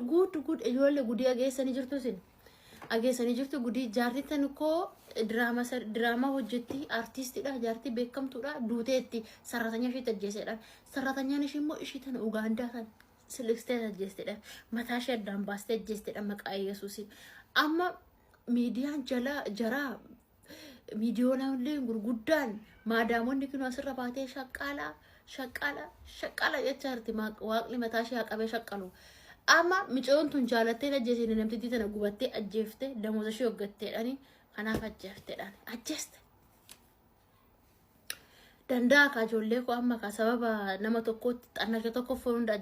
good ijoollee gudii ageessanii jirtu sin ageessanii jirtu gudii jaartii tan koo drama hojjetti artistiidha jaartii beekamtuudha duuteetti sarratanya ishee tajjeesedhaan sarratanyaan ishee immoo ishee tan Ugaandaa tan silixtee tajjeestedhaan mataa ishee addaan baastee tajjeestedhaan maqaa Yesuusiin amma miidiyaan jaraa miidiyoonaalee gurguddaan maadaamonni kinu asirra baatee shaqqala jechaarti waaqni mataa ishee haqabee shaqqalu amma micoon tun jaalattee ajjeesine namtitti tana gubattee ajjeefte damooza ishee hoggatteedhani kanaaf ajjeefteedhaan ajjeeste danda'a ka ijoollee koo amma ka sababa nama tokkotti xannaqe tokko hunda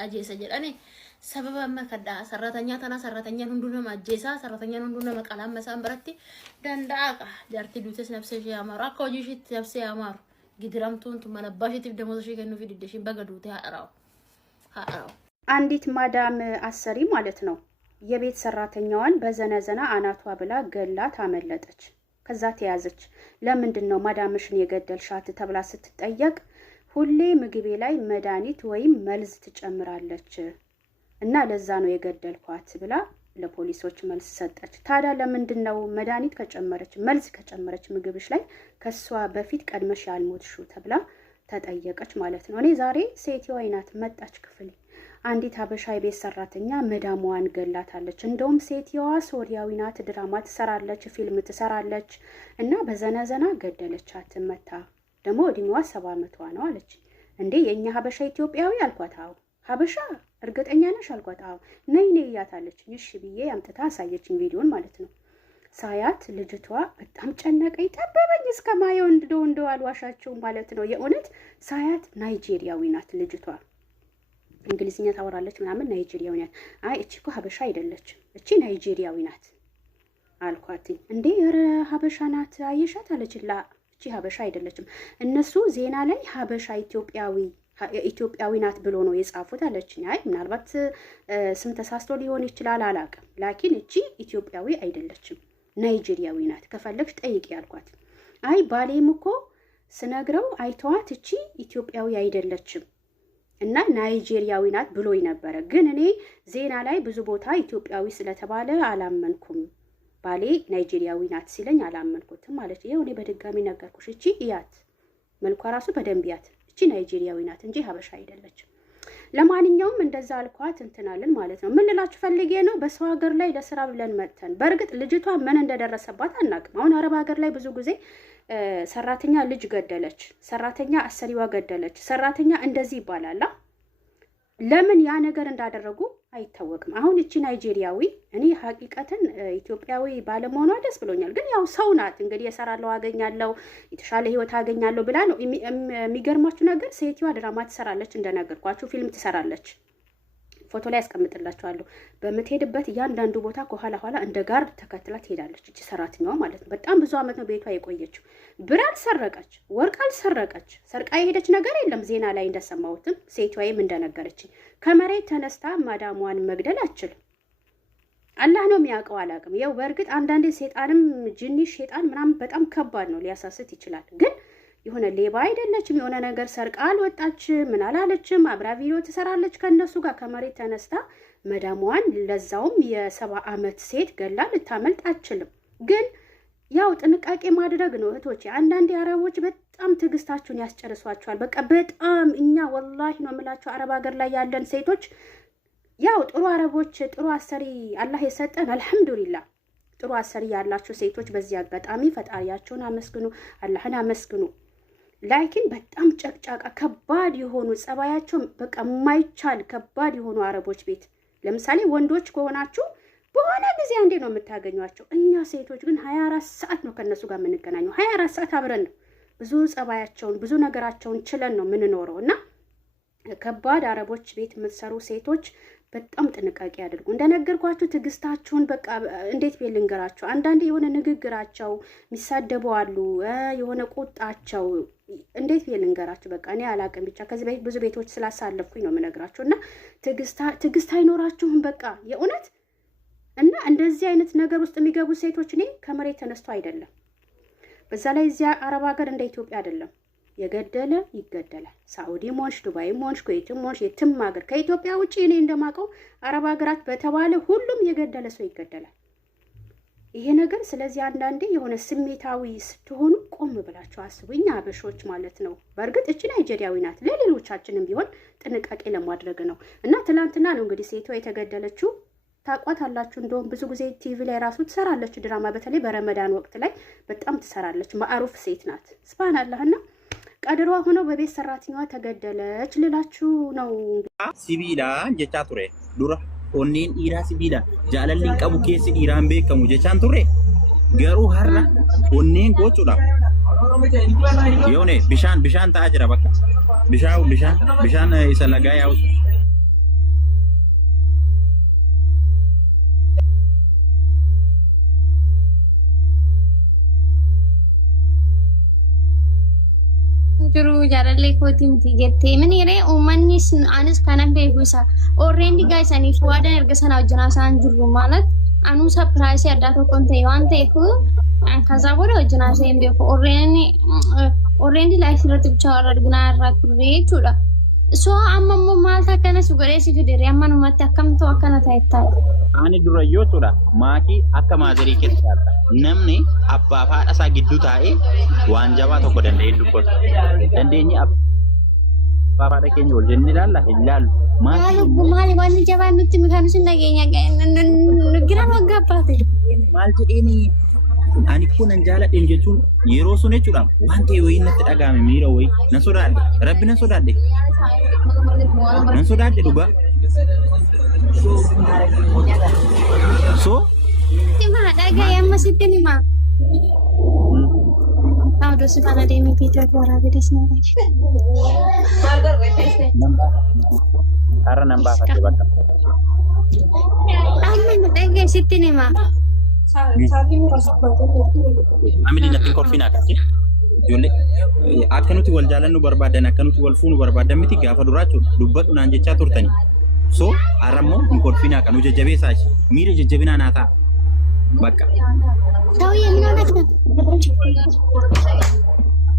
ajjeesa jedhani sababa amma kadhaa sarratanyaa tana sarratanyaan hunduu nama ajjeesaa sarratanyaan hunduu nama qalaamma isaan biratti danda'a ka jaartii duutes nabsee ishee amaaru akka hojii isheetti nabsee amaaru gidiramtuun tun mana abbaa isheetiif damooza ishee kennuuf didde ishiin baga duute haadharaa'u አንዲት ማዳም አሰሪ ማለት ነው የቤት ሰራተኛዋን በዘነዘና አናቷ ብላ ገላት አመለጠች። ከዛ ተያዘች። ለምንድነው ማዳምሽን የገደልሻት ተብላ ስትጠየቅ ሁሌ ምግቤ ላይ መድኃኒት ወይም መልዝ ትጨምራለች እና ለዛ ነው የገደልኳት ብላ ለፖሊሶች መልስ ሰጠች። ታዲያ ለምንድነው መድኃኒት ከጨመረች መልዝ ከጨመረች ምግብሽ ላይ ከሷ በፊት ቀድመሽ ያልሞትሽው ተብላ ተጠየቀች ማለት ነው። እኔ ዛሬ ሴትዋ አይናት መጣች ክፍል አንዲት ሀበሻ የቤት ሰራተኛ መዳሟን ገላታለች። እንደውም ሴትዋ ሶሪያዊ ናት፣ ድራማ ትሰራለች፣ ፊልም ትሰራለች እና በዘነዘና ገደለቻት መታ። ደግሞ እድሜዋ 70 ዓመቷ ነው አለች። እንዴ የኛ ሀበሻ ኢትዮጵያዊ አልኳት። አዎ ሀበሻ እርግጠኛ ነሽ አልኳት። አዎ ነይ ያታለች። እሺ ብዬ አምጥታ አሳየችኝ ቪዲዮን ማለት ነው። ሳያት ልጅቷ በጣም ጨነቀኝ፣ ጠበበኝ እስከማየው እንደው አልዋሻቸው ማለት ነው። የእውነት ሳያት ናይጄሪያዊ ናት ልጅቷ። እንግሊዝኛ ታወራለች ምናምን ናይጄሪያዊ ናት። አይ እቺ እኮ ሀበሻ አይደለችም እቺ ናይጄሪያዊ ናት አልኳት። እንዴ ኧረ ሀበሻ ናት አየሻት አለችላ። እቺ ሀበሻ አይደለችም እነሱ ዜና ላይ ሀበሻ ኢትዮጵያዊ ናት ብሎ ነው የጻፉት አለችኝ። አይ ምናልባት ስም ተሳስቶ ሊሆን ይችላል አላውቅም፣ ላኪን እቺ ኢትዮጵያዊ አይደለችም ናይጄሪያዊ ናት፣ ከፈለግሽ ጠይቂ ያልኳት። አይ ባሌም እኮ ስነግረው አይተዋት እቺ ኢትዮጵያዊ አይደለችም እና ናይጄሪያዊ ናት ብሎኝ ነበረ፣ ግን እኔ ዜና ላይ ብዙ ቦታ ኢትዮጵያዊ ስለተባለ አላመንኩም፣ ባሌ ናይጄሪያዊ ናት ሲለኝ አላመንኩትም ማለት ነው። እኔ በድጋሚ ነገርኩሽ፣ እቺ እያት መልኳ ራሱ በደንብ እያት፣ እቺ ናይጄሪያዊ ናት እንጂ ሀበሻ አይደለችም። ለማንኛውም እንደዛ አልኳት እንትናለን ማለት ነው። ምን ልላችሁ ፈልጌ ነው፣ በሰው ሀገር ላይ ለስራ ብለን መጥተን በእርግጥ ልጅቷ ምን እንደደረሰባት አናውቅም። አሁን አረብ ሀገር ላይ ብዙ ጊዜ ሰራተኛ ልጅ ገደለች፣ ሰራተኛ አሰሪዋ ገደለች፣ ሰራተኛ እንደዚህ ይባላል። ለምን ያ ነገር እንዳደረጉ አይታወቅም። አሁን እቺ ናይጄሪያዊ እኔ ሐቂቀትን ኢትዮጵያዊ ባለመሆኗ ደስ ብሎኛል፣ ግን ያው ሰው ናት እንግዲህ የሰራለው አገኛለው የተሻለ ህይወት አገኛለው ብላ ነው። የሚገርማችሁ ነገር ሴትዋ ድራማ ትሰራለች፣ እንደነገርኳችሁ ፊልም ትሰራለች። ፎቶ ላይ ያስቀምጥላችኋለሁ። በምትሄድበት እያንዳንዱ ቦታ ከኋላ ኋላ እንደ ጋርድ ተከትላ ትሄዳለች እቺ ሰራተኛዋ ማለት ነው። በጣም ብዙ አመት ነው ቤቷ የቆየችው። ብር አልሰረቀች፣ ወርቅ አልሰረቀች፣ ሰርቃ የሄደች ነገር የለም። ዜና ላይ እንደሰማሁትም ሴትዋም እንደነገረችኝ ከመሬት ተነስታ ማዳሟን መግደል አትችልም። አላህ ነው የሚያውቀው፣ አላውቅም። ያው በእርግጥ አንዳንዴ ሴጣንም ጂኒ ሸይጣን ምናምን በጣም ከባድ ነው፣ ሊያሳስት ይችላል። ግን የሆነ ሌባ አይደለችም፣ የሆነ ነገር ሰርቃ አልወጣች፣ ምን አላለችም። አብራ ቪዲዮ ትሰራለች ከነሱ ጋር። ከመሬት ተነስታ መዳሟን ለዛውም የ70 ዓመት ሴት ገላ ልታመልጥ አትችልም። ግን ያው ጥንቃቄ ማድረግ ነው እህቶቼ። አንዳንድ አረቦች በጣም ትዕግስታችሁን ያስጨርሷቸዋል። በቃ በጣም እኛ ወላሂ ነው የምላቸው አረብ ሀገር ላይ ያለን ሴቶች ያው ጥሩ አረቦች ጥሩ አሰሪ አላህ የሰጠን አልহামዱሊላህ። ጥሩ አሰሪ ያላችሁ ሴቶች በዚህ አጋጣሚ ፈጣሪያችሁን አመስግኑ፣ አላህን አመስግኑ። ላኪን በጣም ጨቅጫቃ ከባድ የሆኑ ጸባያቸው በቃ የማይቻል ከባድ የሆኑ አረቦች ቤት ለምሳሌ ወንዶች ከሆናችሁ በሆነ ጊዜ አንዴ ነው የምታገኙዋቸው። እኛ ሴቶች ግን 24 ሰዓት ነው ከነሱ ጋር የምንገናኘው። 24 ሰዓት አብረን ነው ብዙ ጸባያቸውን ብዙ ነገራቸውን ችለን ነው የምንኖረው። እና ከባድ አረቦች ቤት የምትሰሩ ሴቶች በጣም ጥንቃቄ አድርጉ። እንደነገርኳችሁ ትዕግስታችሁን በቃ እንዴት ልንገራችሁ፣ አንዳንዴ የሆነ ንግግራቸው የሚሳደቡ አሉ፣ የሆነ ቁጣቸው እንዴት ልንገራችሁ፣ በቃ እኔ አላቅም። ብቻ ከዚህ በፊት ብዙ ቤቶች ስላሳለፍኩኝ ነው የምነግራችሁ። እና ትዕግስት አይኖራችሁም በቃ የእውነት። እና እንደዚህ አይነት ነገር ውስጥ የሚገቡ ሴቶች እኔ ከመሬት ተነስቶ አይደለም። በዛ ላይ እዚያ አረብ ሀገር እንደ ኢትዮጵያ አይደለም። የገደለ ይገደላል። ሳኡዲም ሆንሽ ዱባይም ሆንሽ ኩዌትም ሆንሽ የትም ሀገር ከኢትዮጵያ ውጪ እኔ እንደማውቀው አረብ ሀገራት በተባለ ሁሉም የገደለ ሰው ይገደላል። ይሄ ነገር ስለዚህ አንዳንዴ የሆነ ስሜታዊ ስትሆኑ ቆም ብላችሁ አስቡ። እኛ አበሾች ማለት ነው። በእርግጥ እቺ ናይጄሪያዊ ናት፣ ለሌሎቻችንም ቢሆን ጥንቃቄ ለማድረግ ነው። እና ትላንትና ነው እንግዲህ ሴቷ የተገደለችው። ታቋታላችሁ። እንደውም ብዙ ጊዜ ቲቪ ላይ ራሱ ትሰራለች ድራማ፣ በተለይ በረመዳን ወቅት ላይ በጣም ትሰራለች። ማዕሩፍ ሴት ናት። ስብሃንአላህና ቀድሯ ሆኖ በቤት ሰራተኛዋ ተገደለች ልላችሁ ነው። ሲቢላ ጀቻ ቱሬ ዱራ ኦኔን ኢራ ሲቢላ ጃለሊን ቀቡ ኬስ ኢራን ቤከሙ ጀቻን ቱሬ ገሩ ሀራ ኦኔን ጎቹላ የሆነ ቢሻን ታጅራ በቃ ቢሻን ይሰለጋ ያው jiru jaalallee kootii miti jettee mini ree uummanni anis kanan beeku isa orreen digaa isaaniif waadan erga sana hojjanaa isaan jirru ማለት anuu sapiraayisii addaa tokkoon ta'e waan ta'eef kasaa booda hojjanaa isaa hin beeku orreen laayif irratti bicha warra arginaa irraa turre jechuudha. So amma immoo maaltu akkana si godhee si fidere amma numatti akkamtu akkana ta'e ani durayyoo jechuudha maakii akka maazarii keessaadha. Namni abbaa fi haadha isaa gidduu taa'ee waan jabaa tokko danda'ee dubbatu. Dandeenyi abbaa fi haadha keenya wal jennee ilaalla hin ilaallu. Maali waan jabaa nutti mikaan sun nageenya gira waggaa baate. Maal jedheeni ani kun an jaaladhe jechuun yeroo sun jechuudha waan ta'e wayii natti dhagaame miira wayii nan sodaadhe rabbi nan sodaadhe dhugaa. So Tima daga yang masih tini ma. Tahu dosa mana dia ni video orang video sini. Karena nambah pasti bakal. Aman daga situ ni ma. Amili nak korfina kasih. Jolle akka nuti wal jaalannu barbaadan akka nuti wal fuunu barbaadan miti gaafa duraachu dubbadhu naan jechaa turtani. So aramo korfina kanu jajjabeessaa miira jajjabinaa naa ta'a. Bakka. Tahu yang mana tu?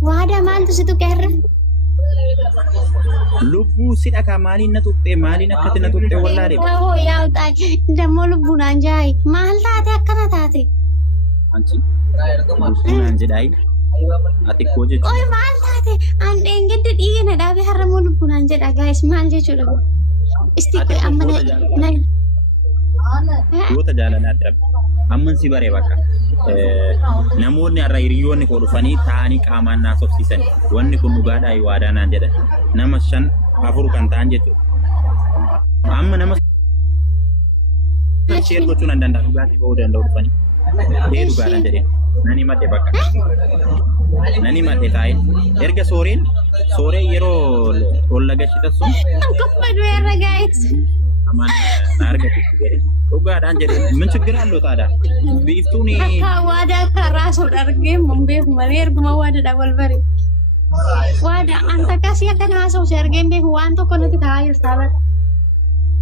Wadah mantu situ kerja. Lubbu sida ka maalin na tutte maalin akkati na tutte wallahi. Oh ya utai. Demo lubbu nanjai. Mahal taate akkana taate. Anchi. Lubbu nanjai. Ati ko je. Oh mahal taate. Ande engedde diina dabe haramo lubbu nanjai guys. Mahal je chulo. Istiqo amane. Goota jaalalaa dhabe. Amman si bare bakka. Namoonni har'a hiriyoonni koo dhufanii taa'anii qaamaan naasofsiisan. Wanni kun dhugaadhaa waadaa naan jedhan. Nama 5-4 kan ta'an jechuudha. Amma nama sheer gochuun hin danda'u dhugaatii ba'uu danda'u dhufanii. Dhugaadhaan jedheen. Nani madde bakka. Nani madde taa'ee. Erga sooreen yeroo ol lagashita sun. Koppadu erga gaa'eet. Aman argatu gede dhugaadhaan jedheen min ችግር አለው ታዲያ ቢፍቱኒ ዋዳ ከራሱ አድርጌ ምንቤት ማኔ እርግማ ዋዳ ዳወልበሪ ዋዳ አንተ ካሲ ያከናሰው ሰርገን ቤት ዋንቶ ኮነቲ ታይስ ታበ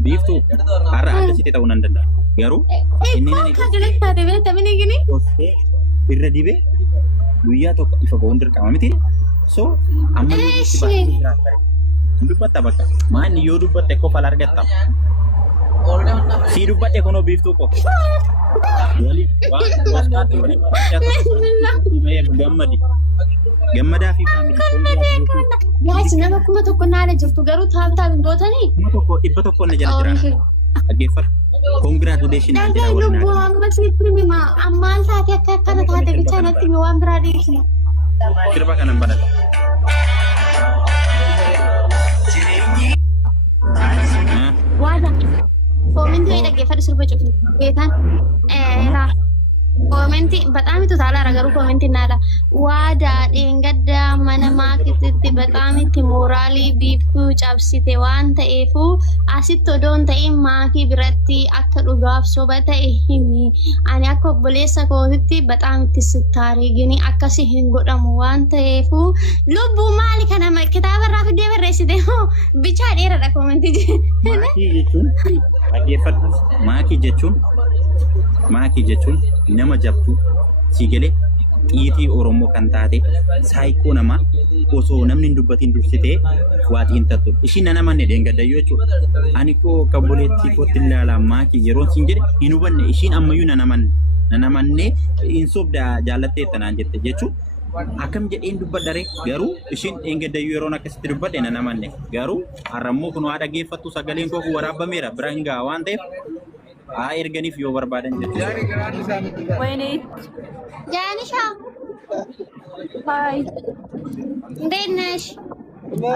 ቢፍቱ አራ አዲስ ተውና እንደዳ ገሩ እኔ ከገለታ ደበ ተምን ይግኒ ይረዲቤ ዱያ ቶክ ይፈጎ እንድር ቀማምቲ ሶ አመኑ dubbata bakka maanni yoo dubbatte ko fal argatta si dubbatte kono biftu ko wali waskati wali gammada fi family guys nama kuma tokko naala jirtu garuu taabtaa bindootani tokko ibba tokko na jala jira aggeeffar congratulations and jira wali lubbu amma sitti ma ammal taate akka akkana taate bicha natti mi waan biraa deeksi sirba kanan badata Wadah, komen tu ada gefar suruh cuci. Getan, lah. Komenti, betam itu salah. Agar komenti nada. Wadah, enggada mana makit itu betam itu morali bifu cabsi tewan teefu asit todon teem maki berarti akal ugaf sobat teemi. Ani aku boleh sakoti betam itu setari gini akasih hingga ramuan teefu. Lubu malik karena kita berapa dia bereside ho bicara era ada komenti je. Maki jechun nama jabtu sigele xiitii Oromoo kan taate saayikoo nama osoo namni hin dubbatiin dursitee waaxiin tattu. Ishiin nana manne deengaddayyoo jechuudha. Ani koo kabboleettii kootti ilaalaa maakii yeroon siin jedhe hin hubanne ishiin ammayyuu nana manne hin sobdaa jaallattee tanaan jette jechuudha. Akkam jedheen dubbadhare garuu ishiin deengaddayyoo yeroon akkasitti dubbadhe nana manne garuu har'ammoo kun waa dhageeffattu sagaleen koo waraabbameera bira hin ga'a waan ta'eef haa erganiif yoo barbaadan jechuudha. Wayne. Jaanisha. Hi. እንዴት ነሽ?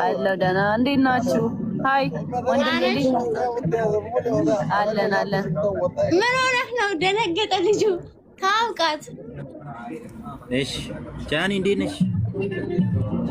አለሁ ደህና። እንዴት ናችሁ? ሃይ ወንድምልኝ። አለን። ምን ሆነህ ነው? ደነገጠ ልጁ። ታውቃት። እሺ ጃኒ እንዴት ነሽ?